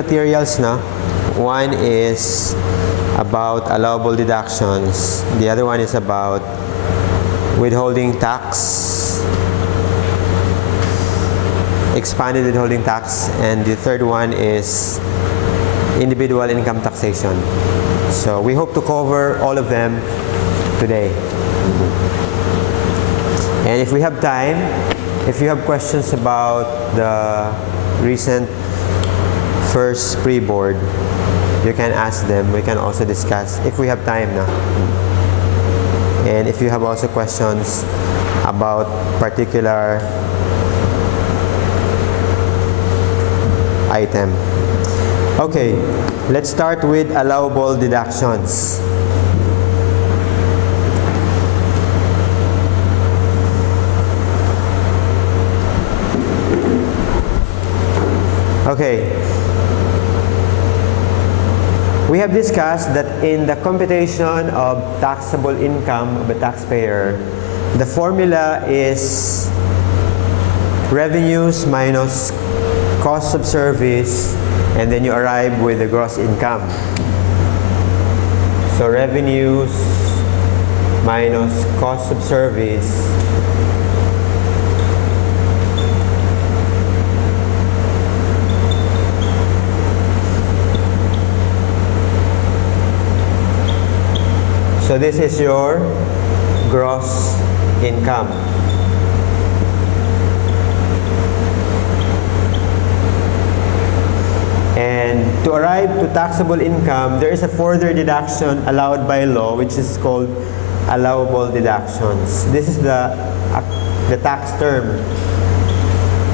Materials, no? One is about allowable deductions. The other one is about withholding tax, expanded withholding tax, and the third one is individual income taxation. So we hope to cover all of them today. And if we have time, if you have questions about the recent first pre-board, you can ask them. We can also discuss if we have time now. And if you have also questions about particular item. Okay, let's start with allowable deductions. Okay. We have discussed that in the computation of taxable income of a taxpayer, the formula is revenues minus cost of service, and then you arrive with the gross income. So revenues minus cost of service so this is your gross income. And to arrive to taxable income, there is a further deduction allowed by law, which is called allowable deductions. This is the tax term,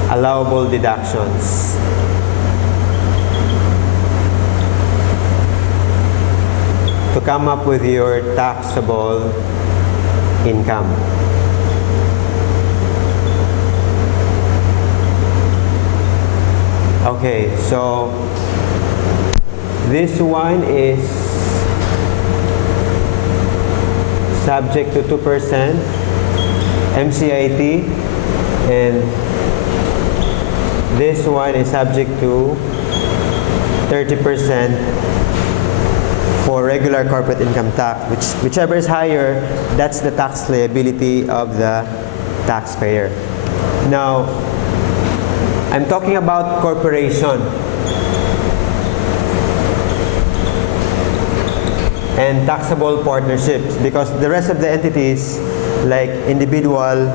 allowable deductions. To come up with your taxable income. Okay, so this one is subject to 2% MCIT, and this one is subject to 30% for regular corporate income tax. Whichever is higher, that's the tax liability of the taxpayer. Now, I'm talking about corporation and taxable partnerships, because the rest of the entities, like individual,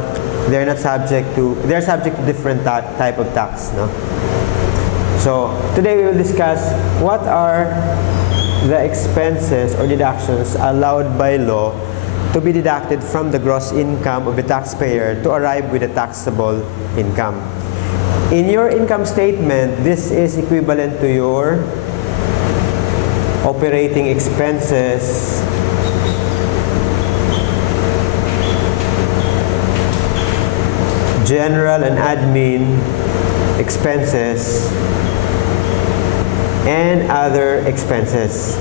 they're subject to different type of tax, no? So today we will discuss what are the expenses or deductions allowed by law to be deducted from the gross income of the taxpayer to arrive with a taxable income. In your income statement, this is equivalent to your operating expenses, general and admin expenses, and other expenses.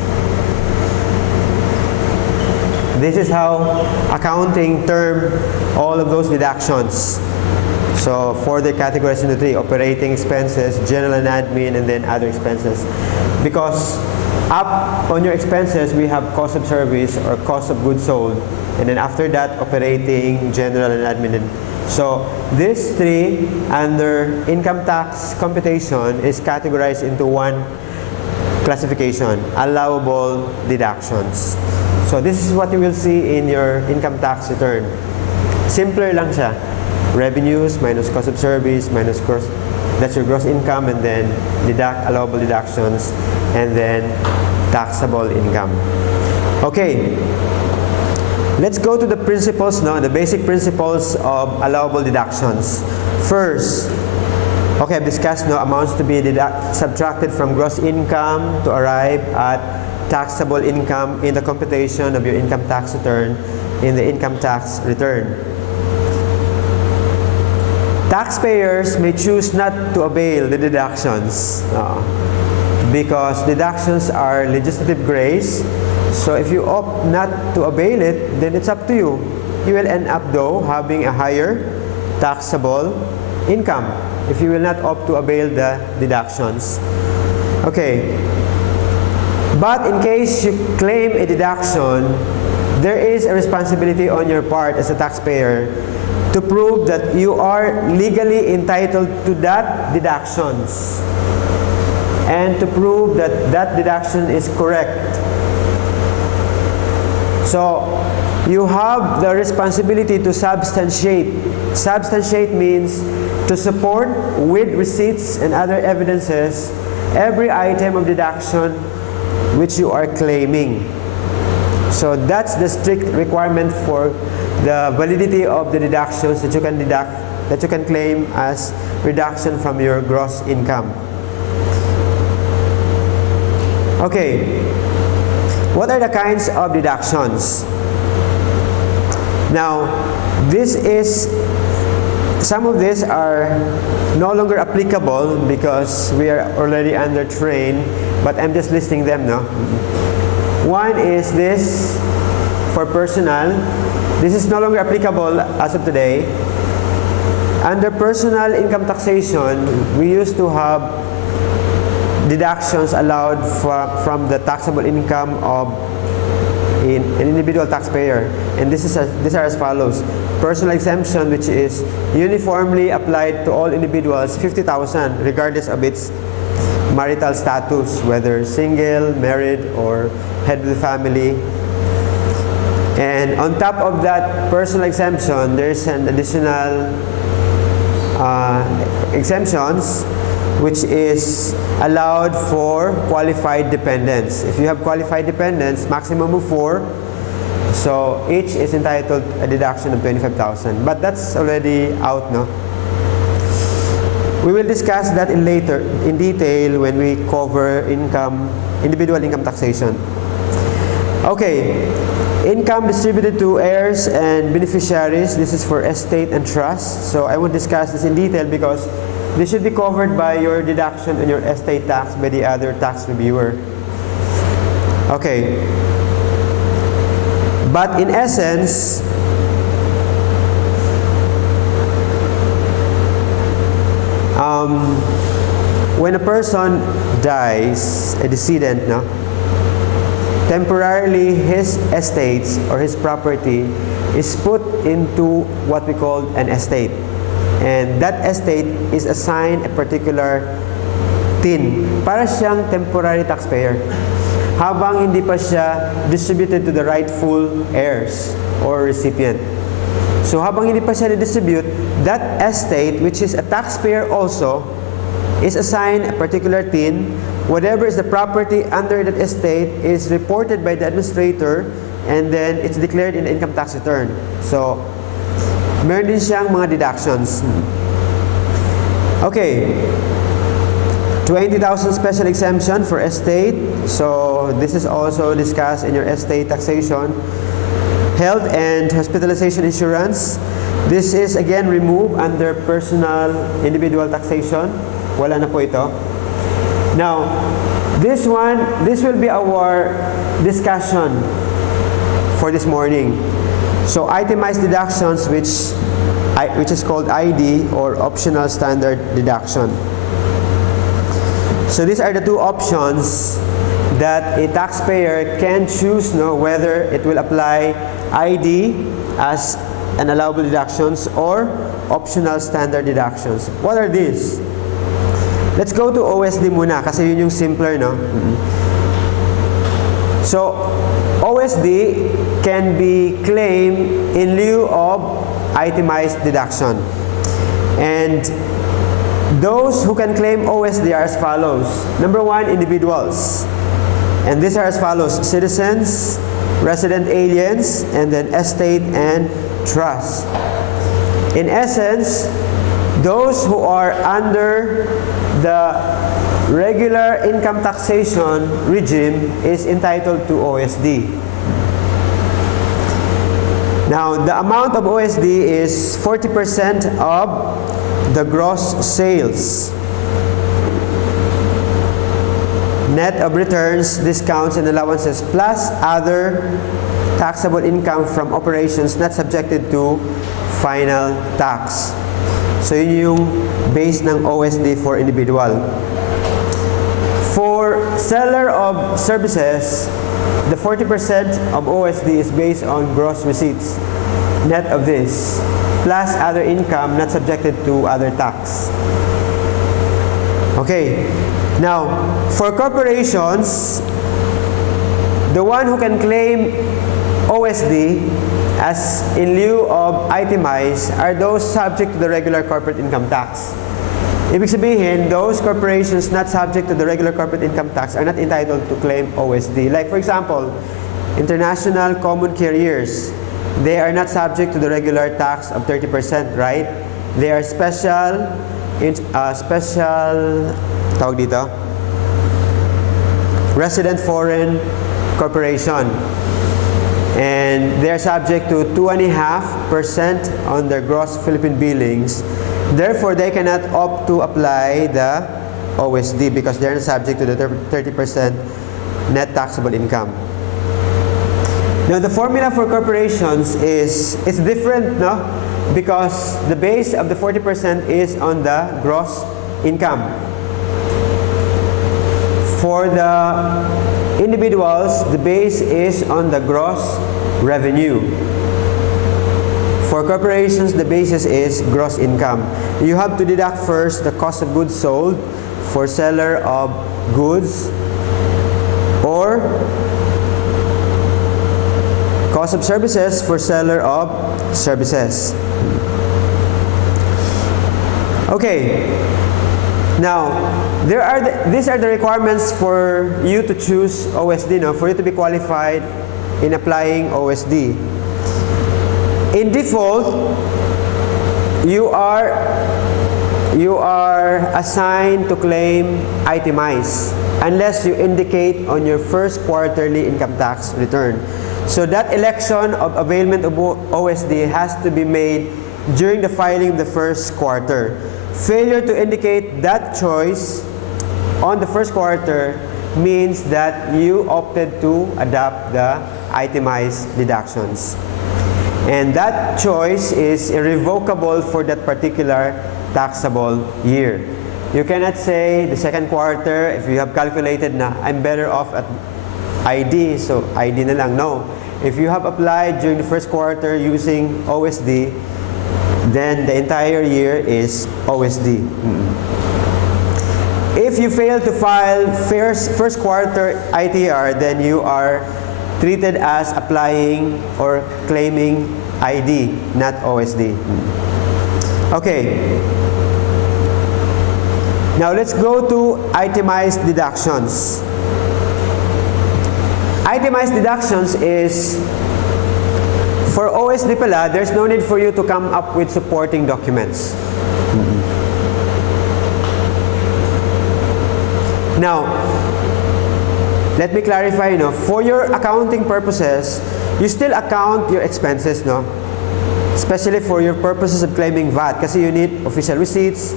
This is how accounting term all of those deductions. So further categorized into three: operating expenses, general and admin, and then other expenses. Because up on your expenses, we have cost of service or cost of goods sold, and then after that, operating, general, and admin. So these three under income tax computation is categorized into one classification: allowable deductions. So this is what you will see in your income tax return. Simpler lang siya. Revenues minus cost of service minus gross, that's your gross income, and then deduct allowable deductions, and then taxable income. Okay, let's go to the principles now, the basic principles of allowable deductions. First, okay, I've discussed now amounts to be subtracted from gross income to arrive at taxable income in the computation of your income tax return in the income tax return. Taxpayers may choose not to avail the deductions because deductions are legislative grace. So if you opt not to avail it, then it's up to you. You will end up though having a higher taxable income if you will not opt to avail the deductions. Okay. But in case you claim a deduction, there is a responsibility on your part as a taxpayer to prove that you are legally entitled to that deductions and to prove that that deduction is correct. So you have the responsibility to substantiate. Substantiate means to support with receipts and other evidences every item of deduction which you are claiming. So that's the strict requirement for the validity of the deductions that you can deduct, that you can claim as reduction from your gross income. Okay, what are the kinds of deductions? Now, some of these are no longer applicable because we are already under train, but I'm just listing them now. One is this for personal. This is no longer applicable as of today. Under personal income taxation, we used to have deductions allowed from the taxable income of an individual taxpayer. And these are as follows. Personal exemption, which is uniformly applied to all individuals, 50,000 regardless of its marital status, whether single, married, or head of the family. And on top of that personal exemption, there's an additional exemptions which is allowed for qualified dependents. If you have qualified dependents, maximum of 4, so each is entitled a deduction of 25,000. But that's already out, no? We will discuss that in detail when we cover individual income taxation. Okay, income distributed to heirs and beneficiaries. This is for estate and trust. So I won't discuss this in detail because this should be covered by your deduction and your estate tax by the other tax reviewer. Okay. But in essence, when a person dies, a decedent, no? Temporarily his estates or his property is put into what we call an estate. And that estate is assigned a particular TIN para siyang temporary taxpayer habang hindi pa siya distributed to the rightful heirs or recipient. So habang hindi pa siya distribute, that estate, which is a taxpayer also, is assigned a particular TIN. Whatever is the property under that estate is reported by the administrator and then it's declared in the income tax return. So meron din siyang mga deductions. Okay. 20,000 special exemption for estate. So this is also discussed in your estate taxation. Health and hospitalization insurance. This is again removed under personal individual taxation. Wala na po ito. Now, this will be our discussion for this morning. So itemized deductions, which is called ID or optional standard deduction. So these are the two options that a taxpayer can choose, whether it will apply ID as an allowable deductions or optional standard deductions. What are these? Let's go to OSD muna kasi yun yung simpler, no? So OSD can be claimed in lieu of itemized deduction. And those who can claim OSD are as follows. Number one, individuals. And these are as follows: citizens, resident aliens, and then estate and trust. In essence, those who are under the regular income taxation regime is entitled to OSD. Now, the amount of OSD is 40% of the gross sales, net of returns, discounts, and allowances, plus other taxable income from operations not subjected to final tax. So yun yung base ng OSD for individual. For seller of services, the 40% of OSD is based on gross receipts, net of this, plus other income not subjected to other tax. Okay, now for corporations, the one who can claim OSD as in lieu of itemized are those subject to the regular corporate income tax. Ibig sabihin, those corporations not subject to the regular corporate income tax are not entitled to claim OSD. Like for example, international common carriers, they are not subject to the regular tax of 30%, right? They are special tawag dito, resident foreign corporation. And they are subject to 2.5% on their gross Philippine billings. Therefore, they cannot opt to apply the OSD because they are not subject to the 30% net taxable income. Now, the formula for corporations it's different, no? Because the base of the 40% is on the gross income. For the individuals, the base is on the gross revenue. For corporations, the basis is gross income. You have to deduct first the cost of goods sold for seller of goods, or cost of services for seller of services. Okay. Now, these are the requirements for you to choose OSD, no? For you to be qualified in applying OSD. In default, you are assigned to claim itemized unless you indicate on your first quarterly income tax return. So that election of availment of OSD has to be made during the filing of the first quarter. Failure to indicate that choice on the first quarter means that you opted to adopt the itemized deductions. And that choice is irrevocable for that particular taxable year. You cannot say the second quarter, if you have calculated na, I'm better off at ID, so ID na lang. No. If you have applied during the first quarter using OSD, then the entire year is OSD. If you fail to file first quarter ITR, then you are treated as applying or claiming ID, not OSD. Okay. Now let's go to itemized deductions. Itemized deductions is, for OSD pala, there's no need for you to come up with supporting documents. Now, let me clarify, for your accounting purposes, you still account your expenses, no? Especially for your purposes of claiming VAT, kasi you need official receipts,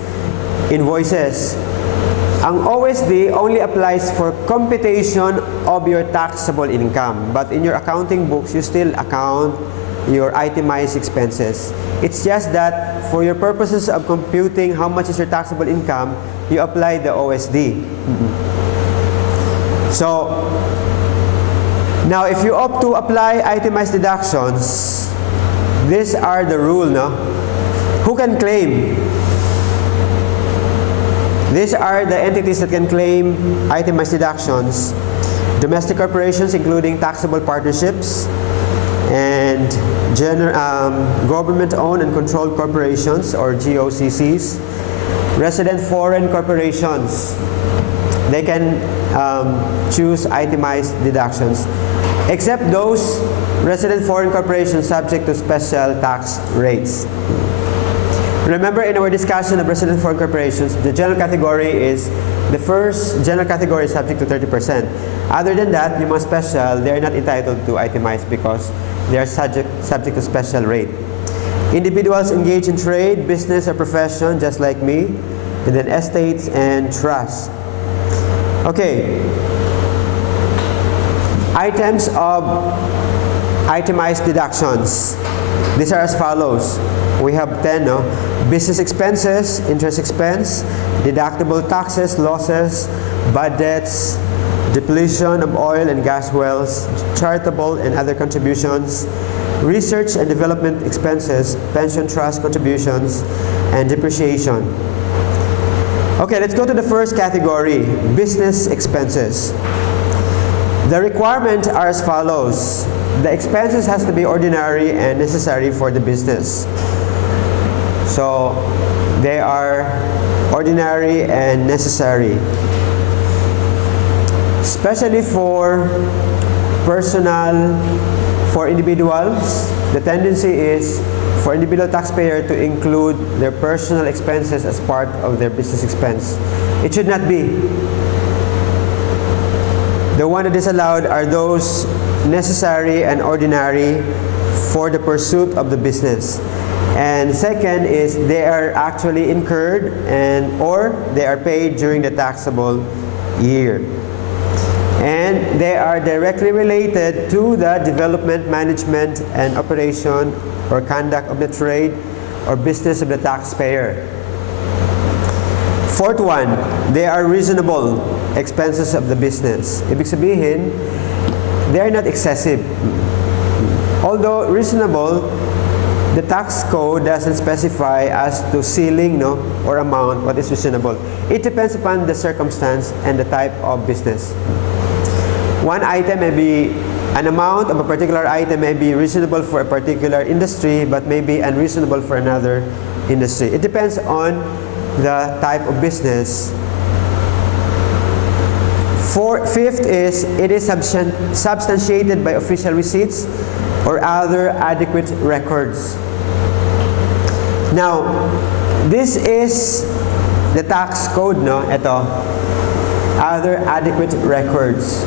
invoices. Ang OSD only applies for computation of your taxable income. But in your accounting books, you still account your itemized expenses. It's just that for your purposes of computing how much is your taxable income, you apply the OSD. So, now if you opt to apply itemized deductions, these are the rule, no? Who can claim? These are the entities that can claim itemized deductions. Domestic corporations, including taxable partnerships, and government-owned and controlled corporations, or GOCCs. Resident foreign corporations, they can choose itemized deductions, except those resident foreign corporations subject to special tax rates. Remember, in our discussion of resident foreign corporations, the general category is, the first general category is subject to 30%. Other than that, yung mga special, they are not entitled to itemized because they are subject to special rate. Individuals engaged in trade, business, or profession, just like me, and then estates and trusts. Okay. Items of itemized deductions. These are as follows. We have 10, no? Business expenses, interest expense, deductible taxes, losses, bad debts, depletion of oil and gas wells, charitable and other contributions, research and development expenses, pension trust contributions, and depreciation. Okay, let's go to the first category, business expenses. The requirements are as follows. The expenses has to be ordinary and necessary for the business. So they are ordinary and necessary. Especially for personal, for individuals, the tendency is for individual taxpayer to include their personal expenses as part of their business expense. It should not be. The one that is allowed are those necessary and ordinary for the pursuit of the business. And second is they are actually incurred or they are paid during the taxable year. And they are directly related to the development, management, and operation or conduct of the trade or business of the taxpayer. Fourth one, they are reasonable expenses of the business. Ibig sabihin, they are not excessive. Although reasonable, the tax code doesn't specify as to ceiling or amount what is reasonable. It depends upon the circumstance and the type of business. One item may be, an amount of a particular item may be reasonable for a particular industry, but may be unreasonable for another industry. It depends on the type of business. Fifth is, it is substantiated by official receipts or other adequate records. Now, this is the tax code, Ito. Other adequate records.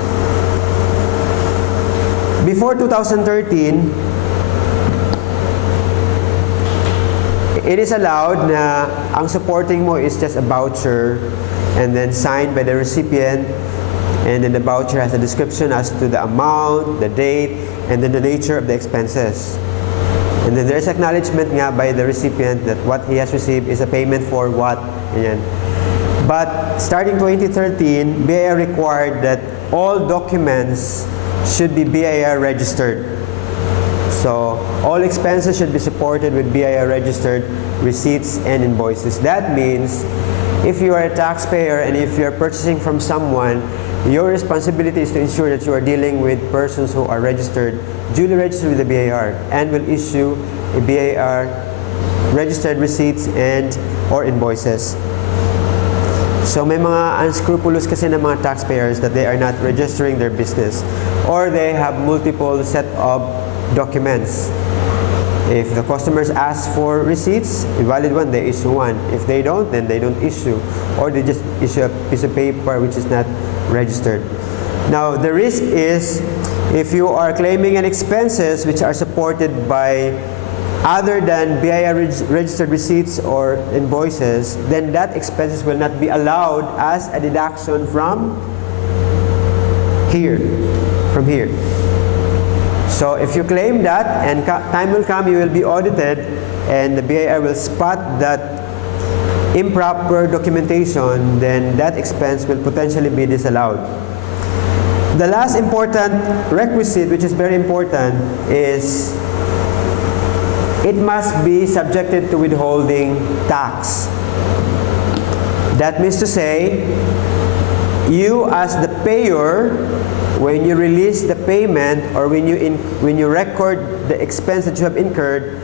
Before 2013, it is allowed na ang supporting mo is just a voucher and then signed by the recipient, and then the voucher has a description as to the amount, the date, and then the nature of the expenses. And then there's acknowledgement nga by the recipient that what he has received is a payment for what. Ayan. But starting 2013, BIR required that all documents should be BIR registered. So all expenses should be supported with BIR registered receipts and invoices. That means if you are a taxpayer and if you are purchasing from someone, your responsibility is to ensure that you are dealing with persons who are registered, duly registered with the BIR, and will issue a BIR registered receipts and or invoices. So may mga unscrupulous kasi ng mga taxpayers that they are not registering their business, or they have multiple set of documents. If the customers ask for receipts, a valid one, they issue one. If they don't, then they don't issue, or they just issue a piece of paper which is not registered. Now, the risk is if you are claiming an expenses which are supported by other than BIR registered receipts or invoices, then that expenses will not be allowed as a deduction from here. So if you claim that and time will come, you will be audited and the BIR will spot that improper documentation, then that expense will potentially be disallowed. The last important requisite, which is very important, is it must be subjected to withholding tax. That means to say, you as the payer, when you release the payment or when you record the expense that you have incurred,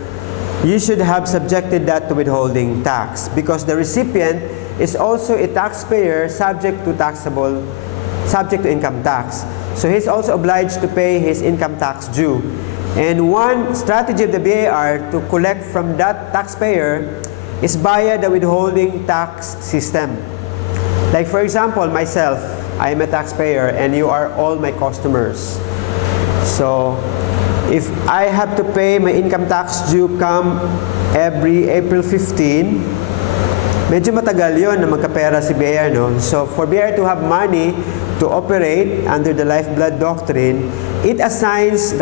you should have subjected that to withholding tax, because the recipient is also a taxpayer subject to income tax. So he's also obliged to pay his income tax due. And one strategy of the BIR to collect from that taxpayer is via the withholding tax system. Like for example, myself, I am a taxpayer and you are all my customers. So if I have to pay my income tax due come every April 15, medyo matagal yun na magkapera si BIR, no? So for BIR to have money to operate under the lifeblood doctrine, it assigns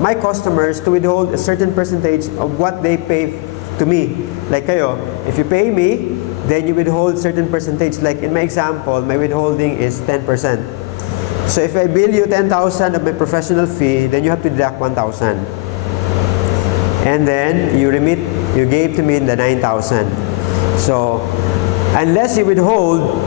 my customers to withhold a certain percentage of what they pay to me. Like kayo, if you pay me, then you withhold certain percentage. Like in my example, my withholding is 10%. So if I bill you 10,000 of my professional fee, then you have to deduct 1,000. And then you gave to me the 9,000. So unless you withhold,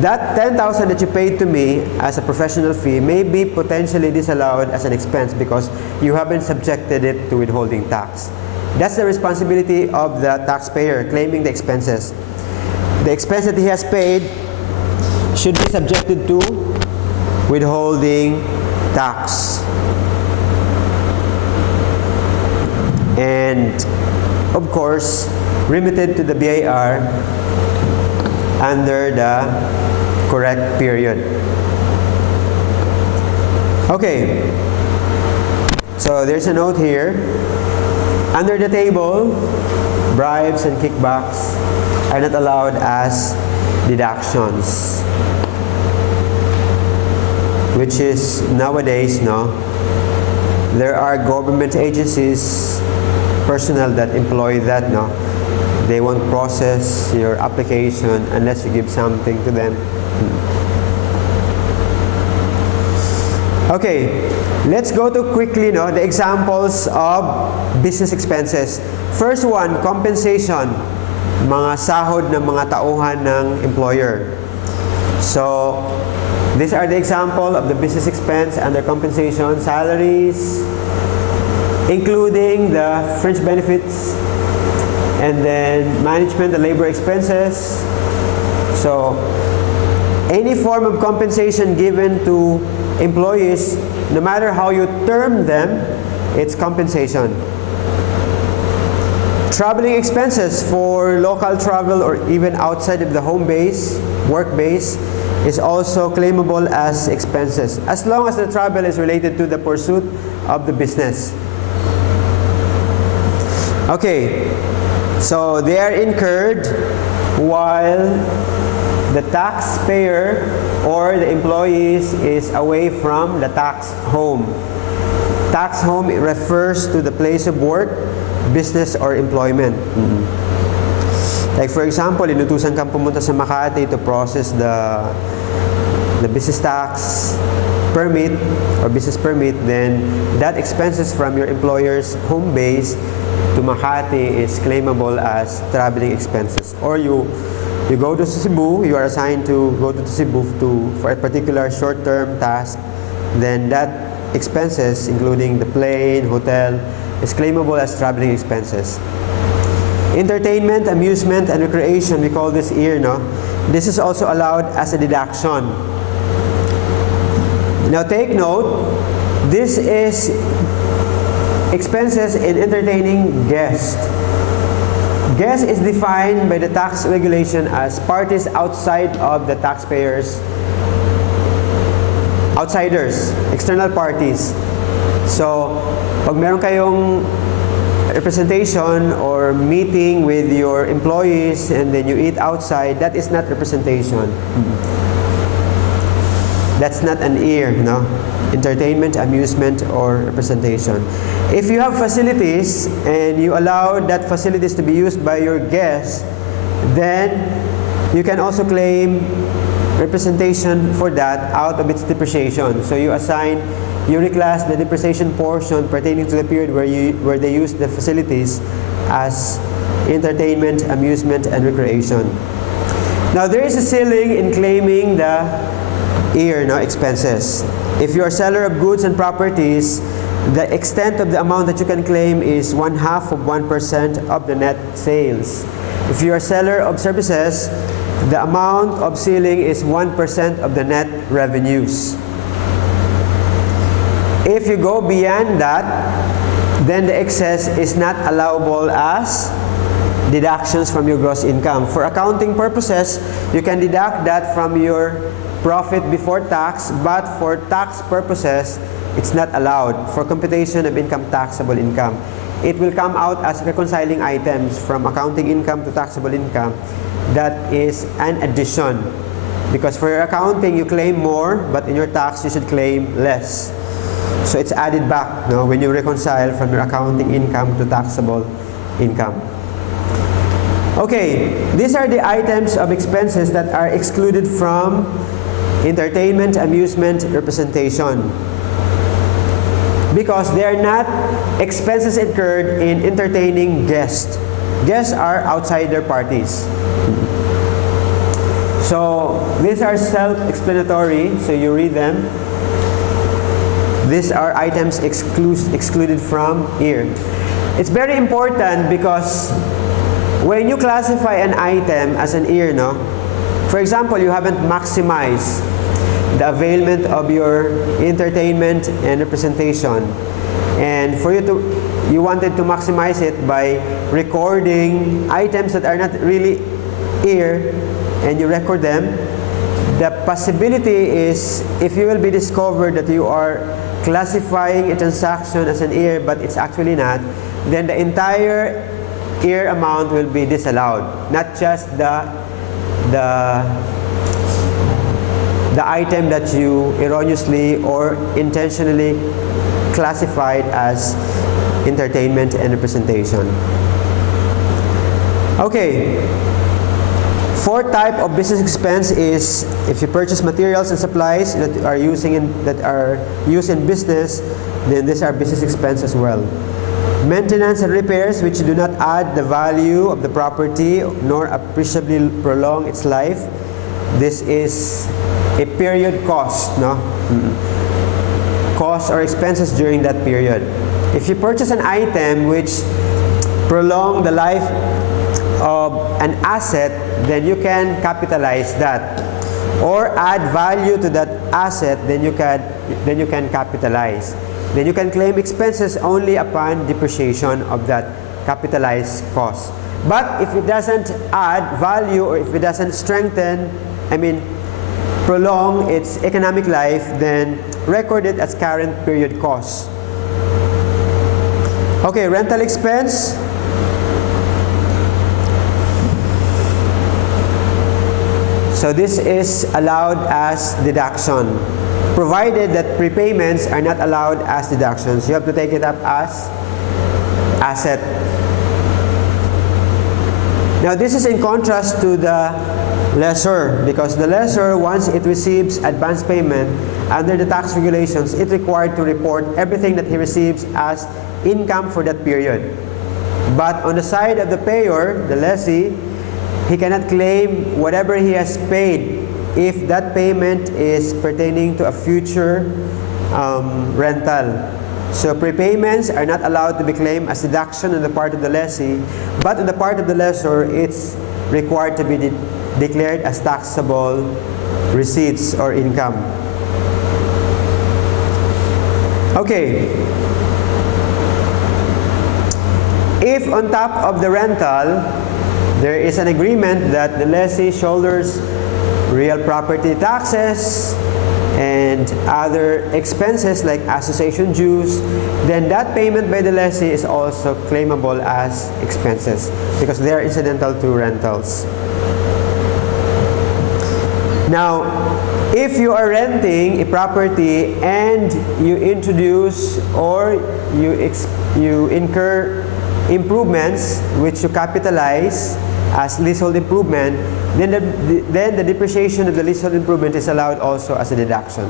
that 10,000 that you paid to me as a professional fee may be potentially disallowed as an expense because you haven't subjected it to withholding tax. That's the responsibility of the taxpayer claiming the expenses. The expense that he has paid should be subjected to withholding tax. And of course, remitted to the BIR under the correct period. Okay, so there's a note here. Under the table, bribes and kickbacks are not allowed as deductions, which is nowadays, no? There are government agencies, personnel that employ that, no? They won't process your application unless you give something to them. Okay, let's go to quickly the examples of business expenses. First one, compensation. Mga sahod ng mga tauhan ng employer. So, these are the example of the business expense under compensation. Salaries, including the fringe benefits, and then management and labor expenses. So, any form of compensation given to employees, no matter how you term them, it's compensation. Traveling expenses for local travel or even outside of the home base, work base, is also claimable as expenses, as long as the travel is related to the pursuit of the business. Okay, so they are incurred while the taxpayer or the employees is away from the tax home. Tax home refers to the place of work, business, or employment. Like for example, inutusan kang pumunta sa Makati to process the business tax permit or business permit, then that expenses from your employer's home base to Makati is claimable as traveling expenses. Or you go to Cebu, you are assigned to go to Cebu for a particular short-term task, then that expenses, including the plane, hotel, is claimable as traveling expenses. Entertainment, amusement, and recreation, we call this here, no? This is also allowed as a deduction. Now take note, this is expenses in entertaining guests. Guest is defined by the tax regulation as parties outside of the taxpayers, outsiders, external parties. So, pag meron kayong representation or meeting with your employees and then you eat outside, that is not representation. That's not an ear, no? Entertainment, amusement, or representation. If you have facilities and you allow that facilities to be used by your guests, then you can also claim representation for that out of its depreciation. So you reclass the depreciation portion pertaining to the period where they use the facilities as entertainment, amusement, and recreation. Now there is a ceiling in claiming the expenses. If you are a seller of goods and properties, the extent of the amount that you can claim is 1/2 of 1% of the net sales. If you are a seller of services, the amount of ceiling is 1% of the net revenues. If you go beyond that, then the excess is not allowable as deductions from your gross income. For accounting purposes, you can deduct that from your profit before tax, but for tax purposes, it's not allowed. For computation of taxable income, it will come out as reconciling items from accounting income to taxable income. That is an addition. Because for your accounting, you claim more, but in your tax, you should claim less. So it's added back when you reconcile from your accounting income to taxable income. Okay, these are the items of expenses that are excluded from entertainment, amusement, representation, because they are not expenses incurred in entertaining guests. Guests are outsider parties. So these are self-explanatory, so you read them. These are items excluded from here. It's very important because when you classify an item as an ear, no? For example, you haven't maximized the availment of your entertainment and representation. And for you wanted to maximize it by recording items that are not really ear, and you record them. The possibility is, if you will be discovered that you are classifying a transaction as an ear but it's actually not, then the entire ear amount will be disallowed, not just the item that you erroneously or intentionally classified as entertainment and representation. Okay, fourth type of business expense is if you purchase materials and supplies that are used in business, then these are business expense as well. Maintenance and repairs which do not add the value of the property nor appreciably prolong its life. This is a period cost, no? Costs or expenses during that period. If you purchase an item which prolong the life of an asset, then you can capitalize that, or add value to that asset, then you can capitalize. Then you can claim expenses only upon depreciation of that capitalized cost. But if it doesn't add value, or if it doesn't prolong its economic life, then record it as current period cost. Okay, rental expense. So this is allowed as deduction, provided that prepayments are not allowed as deductions. You have to take it up as asset. Now this is in contrast to the lessor, because the lessor, once it receives advance payment under the tax regulations, it's required to report everything that he receives as income for that period. But on the side of the payer, the lessee, he cannot claim whatever he has paid if that payment is pertaining to a future rental. So prepayments are not allowed to be claimed as deduction on the part of the lessee, but on the part of the lessor, it's required to be declared as taxable receipts or income. Okay. If on top of the rental, there is an agreement that the lessee shoulders real property taxes and other expenses like association dues, then that payment by the lessee is also claimable as expenses because they are incidental to rentals. Now, if you are renting a property and you introduce or you incur improvements which you capitalize as leasehold improvement, then the depreciation of the leasehold improvement is allowed also as a deduction.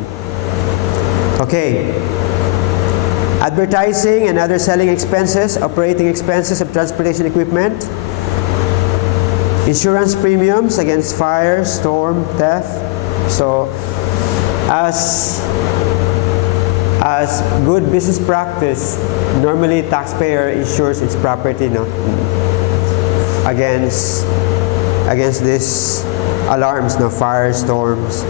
Okay. Advertising and other selling expenses, operating expenses of transportation equipment, insurance premiums against fire, storm, theft. So, as good business practice, normally taxpayer insures its property, no, against these alarms, no, fire, storms.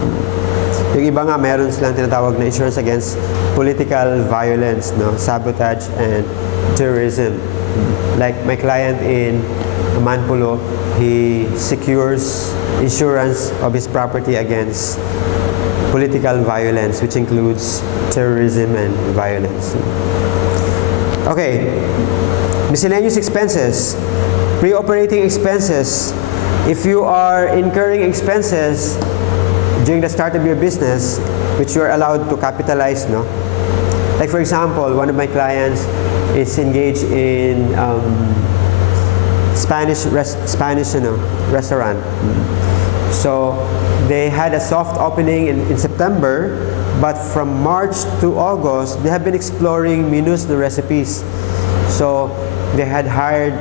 Yung iba nga meron silang tinatawag na insurance against political violence, no, sabotage and terrorism. Like my client in Manpulo, he secures insurance of his property against political violence, which includes terrorism and violence. Okay, miscellaneous expenses, pre-operating expenses. If you are incurring expenses during the start of your business, which you are allowed to capitalize, no? Like for example, one of my clients is engaged in restaurant. So they had a soft opening in September, but from March to August, they have been exploring menus and recipes. So they had hired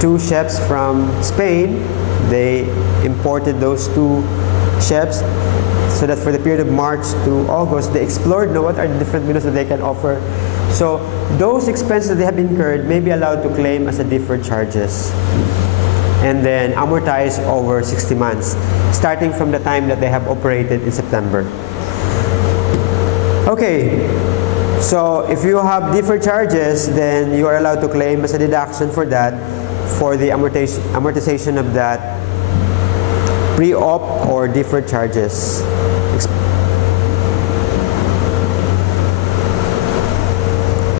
2 chefs from Spain. They imported those 2 chefs so that for the period of March to August, they explored what are the different menus that they can offer. So those expenses that they have incurred may be allowed to claim as a deferred charges and then amortize over 60 months, starting from the time that they have operated in September. Okay, so if you have deferred charges, then you are allowed to claim as a deduction for that, for the amortization of that pre-op or deferred charges